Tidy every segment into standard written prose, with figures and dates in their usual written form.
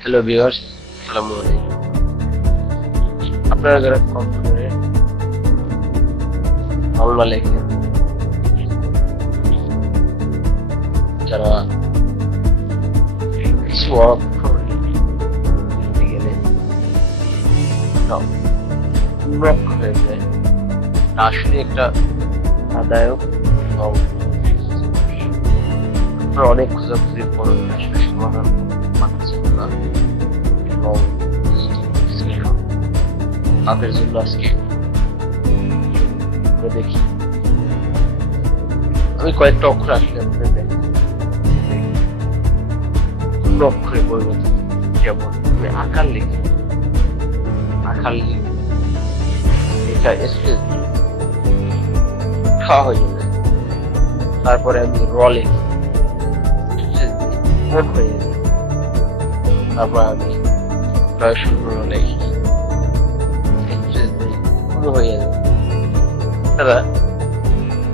Hello viewers, আসসালামু আলাইকুম। আপনারা যারা কম্পিউটারে বাংলা লেখেন, যারা কিছু অক্ষর লিখতে গেলে সব পূর্ণ অক্ষর হয়ে যায়, তা আসলে একটা আদায়ক এবং আপনারা অনেক খোঁজাখুঁজির পর আসলে সমাধান পাচ্ছেন না এবং তাদের জন্য আজকে আমরা দেখি আমি কয়েকটা অক্ষর আসলে আপনাদের দেখি পূর্ণ অক্ষরে পরিবর্তন। যেমন আমি আকার লিখি, আকার লেখা স্পেস খাওয়া হয়ে যাবে। তারপরে আমি র লিখি, মোট হয়ে যাবে। তারপর আমি প্রায় শূন্য লিখি, হয়ে যাবে। তারা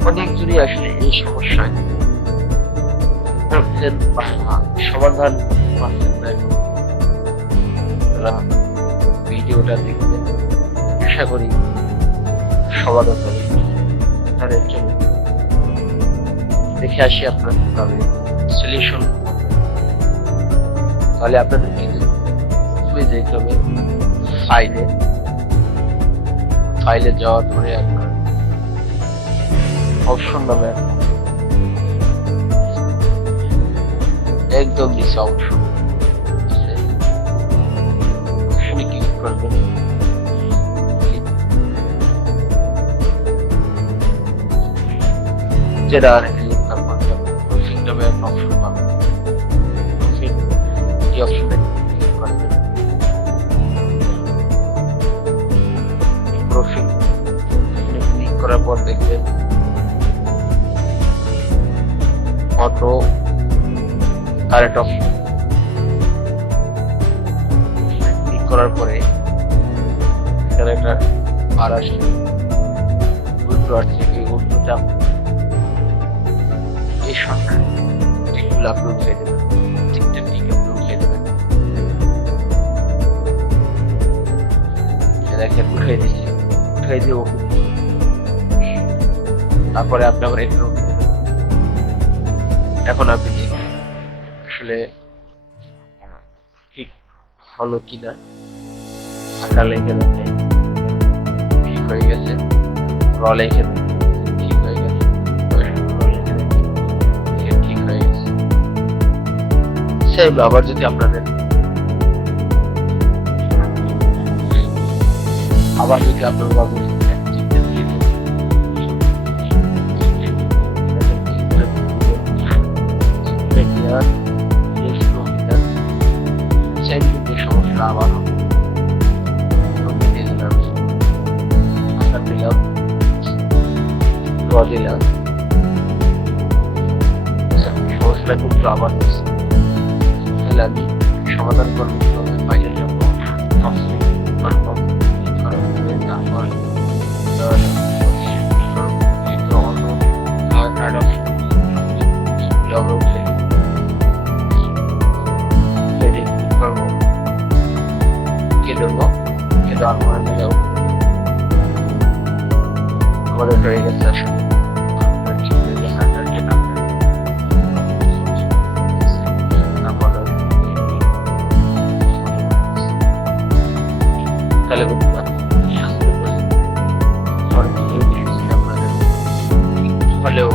অনেকজনই আসলে এই সমস্যায় পড়ছেন বা সমাধান পাচ্ছেন না। তারা ভিডিওটা দেখবেন, আশা করি সমাধান হবে তাদের জন্য। দেখে আসি আপনার তবে সলিউশন। তাহলে আপনাদের কিন্তু যেতে হবে ফাইলে যাওয়ার পরে আপনার অপশন নামে একদম নিচে অপশন ক্লিক করবেন। যেটা তারপর প্রফিট নামে একটা অপশন পাবেন। প্রফিট এই অপশনে ক্লিক করবেন। প্রফিট ক্লিক করার পর দেখবেন অটো কারেন্ট অপশন ক্লিক করার পরে এখানে একটা বার আসবে, উল্টো আসছে, এই উল্টো চাপ এই সংখ্যা টিকগুলো আপনি উঠিয়ে দেবেন, টিকটা টিক আপনি উঠিয়ে দেবেন। দেখেন উঠিয়ে দিচ্ছি, উঠিয়ে দিয়ে তারপরে আপনি আবার এটা উঠিয়ে দেবেন। এখন আপনি দেখুন আসলে ঠিক হলো কিনা। আকার লেখে দেখে ঠিক হয়ে গেছে, র লেখে দেখে ঠিক হয়ে গেছে, ঠিক হয়ে গেছে। সেম আবার যদি আপনাদের আপনার বাবু সমস্যা আবার হবে। দিলাম, দিলাম, সমস্যাটা কিন্তু আবার হচ্ছে। তাহলে আমি সমাধান করবো কিভাবে? বাইরে যাবো, আমাদের হয়ে গেছে আসলে তাহলে হলেও